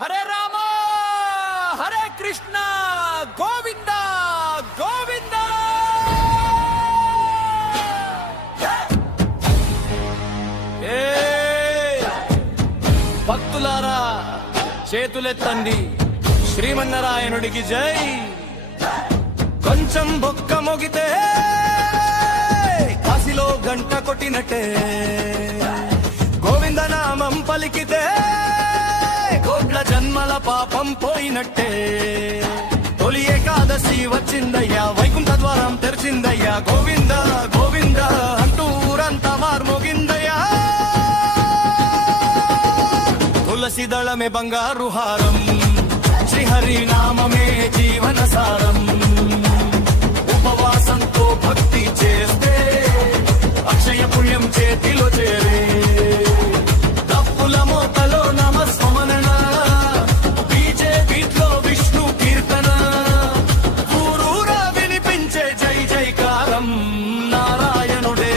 హరే రామ హరే కృష్ణ గోవింద గోవింద. భక్తులారా చేతులెత్తండి, శ్రీమన్నారాయణుడికి జై. కొంచెం బొక్క మొగితే కాశీలో గంట కొట్టినట్టే, గోవింద నామం పలికితే కోట్ల జన్మల పాపం పోయినట్టే. తొలి ఏకాదశి వచ్చిందయ్యా, వైకుంఠ ద్వారం తెరిచిందయ్యా, గోవింద గోవింద అంటూ ఊరంతా మార్మోగిందయ్యా. తులసి దళమే బంగారు హారం, శ్రీహరి నామమే జీవన సారం. ఉపవాసంతో భక్తి చేస్తే అక్షయ పుణ్యం చేతిలో చేరే. తప్పుల మోతలో నమస్మరణ, బీజేపీలో విష్ణు కీర్తన, ఊరూరా వినిపించే జై జైకారం. నారాయణుడే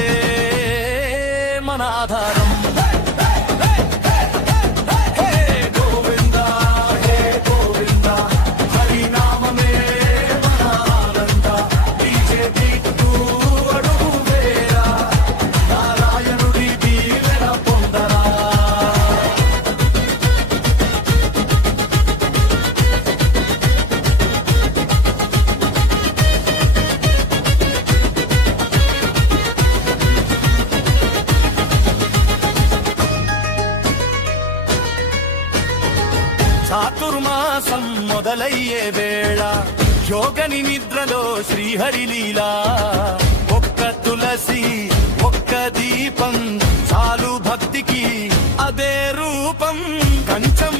మన ఆధారం. చాతుర్మాసం మొదలయ్యే వేళ, యోగని నిద్రలో శ్రీహరి లీలా. ఒక్క తులసి ఒక్క దీపం చాలు భక్తికి, అదే రూపం. కంచం